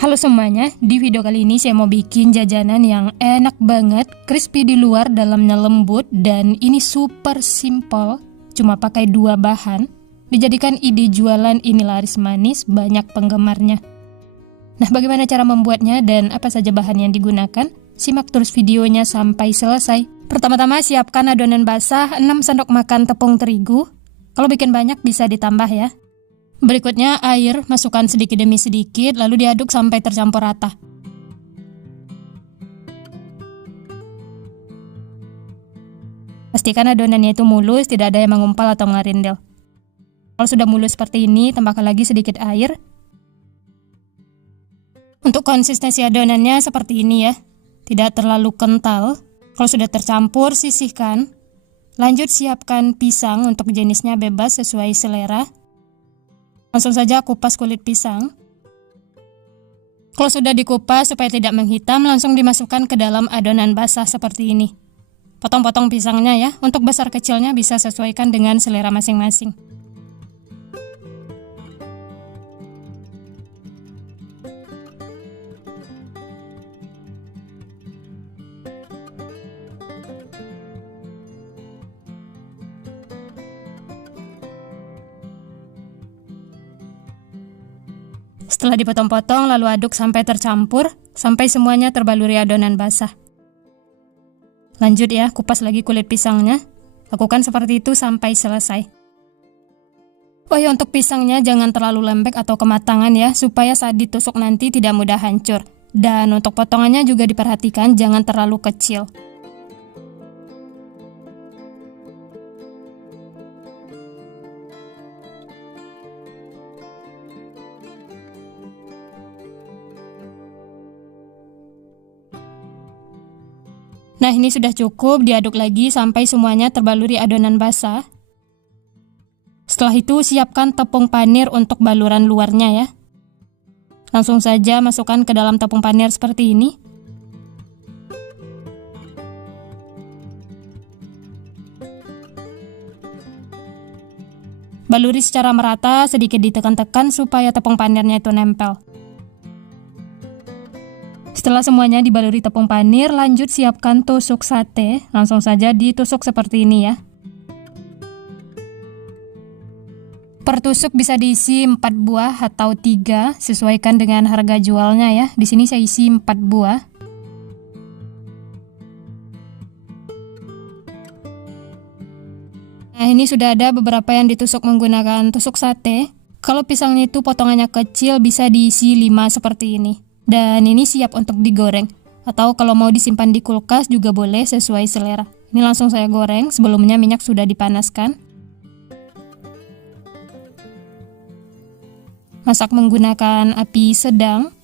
Halo semuanya, di video kali ini saya mau bikin jajanan yang enak banget, crispy di luar, dalamnya lembut, dan ini super simple, cuma pakai 2 bahan. Dijadikan ide jualan, ini laris manis, banyak penggemarnya. Nah, bagaimana cara membuatnya dan apa saja bahan yang digunakan? Simak terus videonya sampai selesai. Pertama-tama siapkan adonan basah 6 sendok makan tepung terigu. Kalau bikin banyak bisa ditambah ya. Berikutnya air, masukkan sedikit demi sedikit, lalu diaduk sampai tercampur rata. Pastikan adonannya itu mulus, tidak ada yang mengumpal atau mengerindil. Kalau sudah mulus seperti ini, tambahkan lagi sedikit air. Untuk konsistensi adonannya seperti ini ya, tidak terlalu kental. Kalau sudah tercampur, sisihkan. Lanjut siapkan pisang, untuk jenisnya bebas sesuai selera. Langsung saja kupas kulit pisang. Kalau sudah dikupas supaya tidak menghitam, langsung dimasukkan ke dalam adonan basah seperti ini. Potong-potong pisangnya ya, untuk besar kecilnya bisa sesuaikan dengan selera masing-masing. Setelah dipotong-potong, lalu aduk sampai tercampur, sampai semuanya terbaluri adonan basah. Lanjut ya, kupas lagi kulit pisangnya. Lakukan seperti itu sampai selesai. Oh ya, untuk pisangnya jangan terlalu lembek atau kematangan ya, supaya saat ditusuk nanti tidak mudah hancur. Dan untuk potongannya juga diperhatikan, jangan terlalu kecil. Nah, ini sudah cukup, diaduk lagi sampai semuanya terbaluri adonan basah. Setelah itu, siapkan tepung panir untuk baluran luarnya ya. Langsung saja masukkan ke dalam tepung panir seperti ini. Baluri secara merata, sedikit ditekan-tekan supaya tepung panirnya itu nempel. Setelah semuanya dibaluri tepung panir, lanjut siapkan tusuk sate. Langsung saja ditusuk seperti ini ya. Per tusuk bisa diisi 4 buah atau 3, sesuaikan dengan harga jualnya ya. Di sini saya isi 4 buah. Nah, ini sudah ada beberapa yang ditusuk menggunakan tusuk sate. Kalau pisangnya itu potongannya kecil, bisa diisi 5 seperti ini. Dan ini siap untuk digoreng. Atau kalau mau disimpan di kulkas juga boleh sesuai selera. Ini langsung saya goreng, sebelumnya minyak sudah dipanaskan. Masak menggunakan api sedang.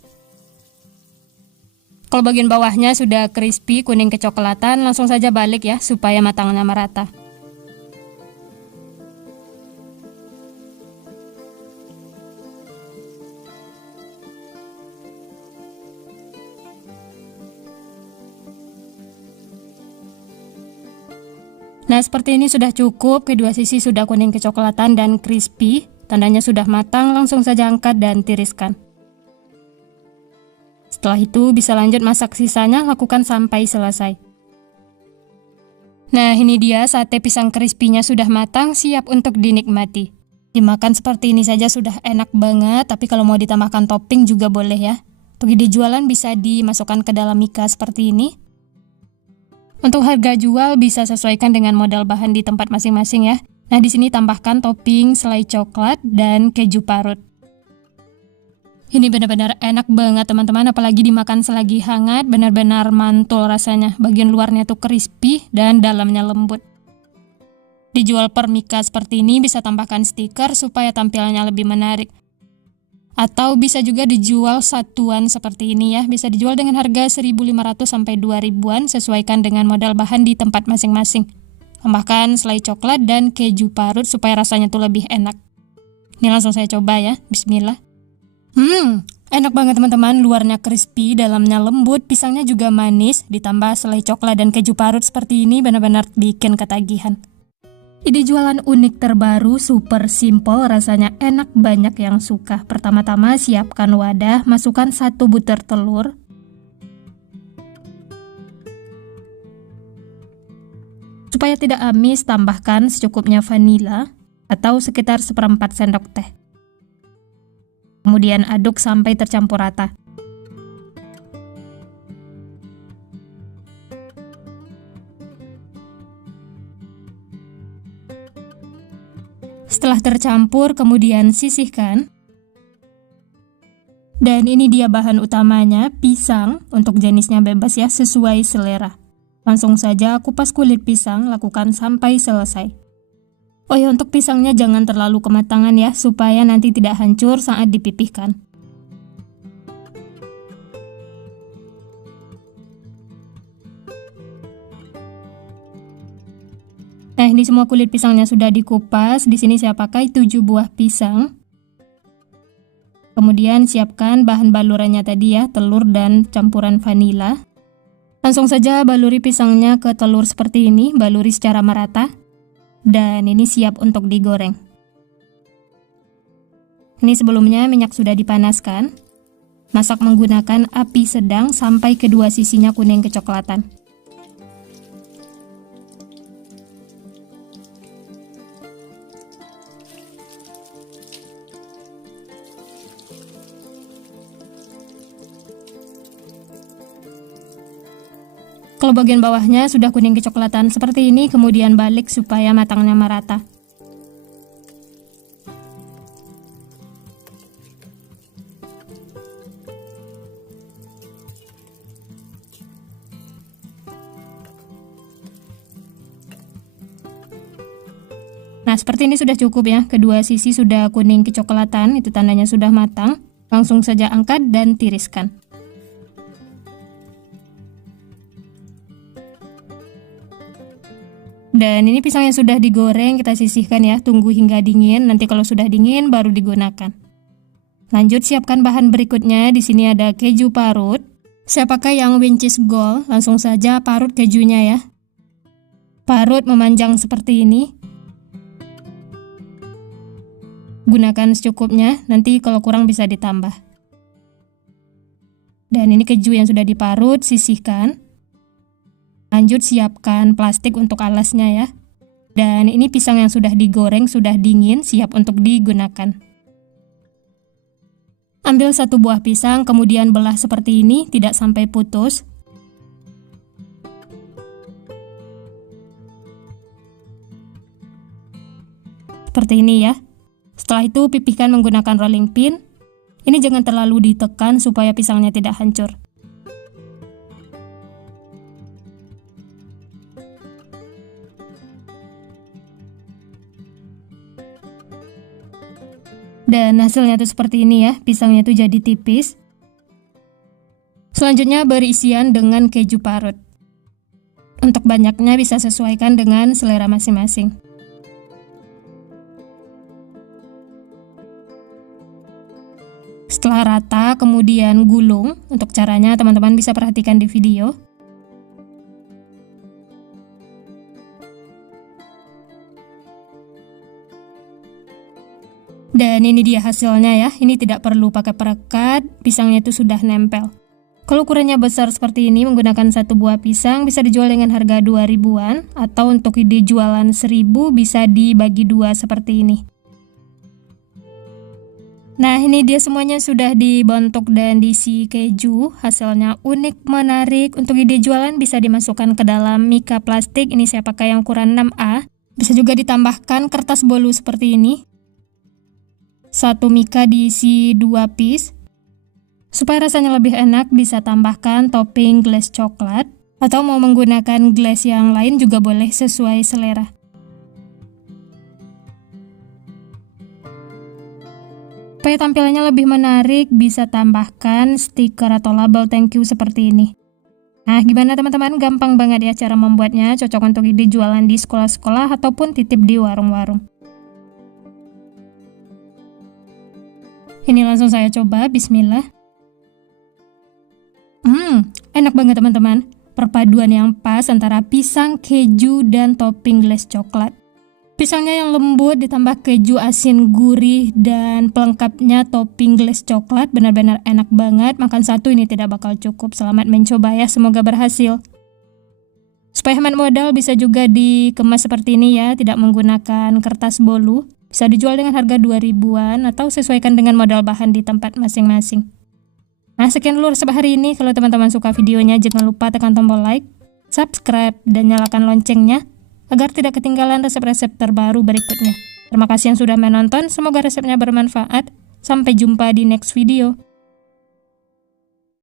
Kalau bagian bawahnya sudah crispy, kuning kecoklatan, langsung saja balik ya, supaya matangnya merata. Nah, seperti ini sudah cukup, kedua sisi sudah kuning kecoklatan dan crispy, tandanya sudah matang, langsung saja angkat dan tiriskan. Setelah itu bisa lanjut masak sisanya, lakukan sampai selesai. Nah, ini dia sate pisang crispy-nya sudah matang, siap untuk dinikmati. Dimakan seperti ini saja sudah enak banget, tapi kalau mau ditambahkan topping juga boleh ya. Untuk ide jualan bisa dimasukkan ke dalam mika seperti ini. Untuk harga jual bisa sesuaikan dengan modal bahan di tempat masing-masing ya. Nah, di sini tambahkan topping selai coklat dan keju parut. Ini benar-benar enak banget teman-teman, apalagi dimakan selagi hangat, benar-benar mantul rasanya. Bagian luarnya tuh crispy dan dalamnya lembut. Dijual per mika seperti ini, bisa tambahkan stiker supaya tampilannya lebih menarik. Atau bisa juga dijual satuan seperti ini ya. Bisa dijual dengan harga 1.500 sampai 2.000-an, sesuaikan dengan modal bahan di tempat masing-masing. Tambahkan selai coklat dan keju parut supaya rasanya tuh lebih enak. Ini langsung saya coba ya. Bismillah. Enak banget teman-teman. Luarnya crispy, dalamnya lembut, pisangnya juga manis, ditambah selai coklat dan keju parut seperti ini benar-benar bikin ketagihan. Ide jualan unik terbaru, super simple, rasanya enak, banyak yang suka. Pertama-tama siapkan wadah, masukkan 1 butir telur. Supaya tidak amis, tambahkan secukupnya vanila atau sekitar 1/4 sendok teh. Kemudian aduk sampai tercampur rata. Setelah tercampur, kemudian sisihkan. Dan ini dia bahan utamanya, pisang. Untuk jenisnya bebas ya, sesuai selera. Langsung saja kupas kulit pisang, lakukan sampai selesai. Oh ya, untuk pisangnya jangan terlalu kematangan ya, supaya nanti tidak hancur saat dipipihkan. Nah, ini semua kulit pisangnya sudah dikupas. Di sini saya pakai 7 buah pisang. Kemudian siapkan bahan balurannya tadi ya, telur dan campuran vanila. Langsung saja baluri pisangnya ke telur seperti ini, baluri secara merata. Dan ini siap untuk digoreng. Ini sebelumnya minyak sudah dipanaskan. Masak menggunakan api sedang sampai kedua sisinya kuning kecoklatan. Kalau bagian bawahnya sudah kuning kecoklatan seperti ini, kemudian balik supaya matangnya merata. Nah, seperti ini sudah cukup ya. Kedua sisi sudah kuning kecoklatan, itu tandanya sudah matang. Langsung saja angkat dan tiriskan. Dan ini pisang yang sudah digoreng kita sisihkan ya, tunggu hingga dingin. Nanti kalau sudah dingin baru digunakan. Lanjut siapkan bahan berikutnya. Di sini ada keju parut. Saya pakai yang Winch's Gold. Langsung saja parut kejunya ya. Parut memanjang seperti ini. Gunakan secukupnya. Nanti kalau kurang bisa ditambah. Dan ini keju yang sudah diparut, sisihkan. Lanjut siapkan plastik untuk alasnya ya. Dan ini pisang yang sudah digoreng, sudah dingin, siap untuk digunakan. Ambil 1 buah pisang, kemudian belah seperti ini, tidak sampai putus. Seperti ini ya. Setelah itu pipihkan menggunakan rolling pin. Ini jangan terlalu ditekan supaya pisangnya tidak hancur. Dan hasilnya tuh seperti ini ya, pisangnya tuh jadi tipis. Selanjutnya beri isian dengan keju parut. Untuk banyaknya bisa sesuaikan dengan selera masing-masing. Setelah rata, kemudian gulung. Untuk caranya teman-teman bisa perhatikan di video. Dan ini dia hasilnya ya, ini tidak perlu pakai perekat, pisangnya itu sudah nempel. Kalau ukurannya besar seperti ini, menggunakan 1 buah pisang bisa dijual dengan harga 2.000-an, atau untuk ide jualan 1.000 bisa dibagi 2 seperti ini. Nah, ini dia semuanya sudah dibentuk dan diisi keju, hasilnya unik, menarik. Untuk ide jualan bisa dimasukkan ke dalam mika plastik, ini saya pakai yang ukuran 6A. Bisa juga ditambahkan kertas bolu seperti ini. 1 mika diisi 2 piece. Supaya rasanya lebih enak bisa tambahkan topping glaze coklat. Atau mau menggunakan glaze yang lain juga boleh sesuai selera. Supaya tampilannya lebih menarik bisa tambahkan stiker atau label thank you seperti ini. Nah, gimana teman-teman? Gampang banget ya cara membuatnya. Cocok untuk ide jualan di sekolah-sekolah ataupun titip di warung-warung. Ini langsung saya coba, bismillah. Enak banget teman-teman. Perpaduan yang pas antara pisang, keju, dan topping glaze coklat. Pisangnya yang lembut ditambah keju asin gurih dan pelengkapnya topping glaze coklat, benar-benar enak banget. Makan satu ini tidak bakal cukup. Selamat mencoba ya, semoga berhasil. Supaya hemat modal bisa juga dikemas seperti ini ya, tidak menggunakan kertas bolu. Bisa dijual dengan harga 2 ribuan atau sesuaikan dengan modal bahan di tempat masing-masing. Nah, sekian dulu resep hari ini. Kalau teman-teman suka videonya, jangan lupa tekan tombol like, subscribe, dan nyalakan loncengnya agar tidak ketinggalan resep-resep terbaru berikutnya. Terima kasih yang sudah menonton, semoga resepnya bermanfaat. Sampai jumpa di next video.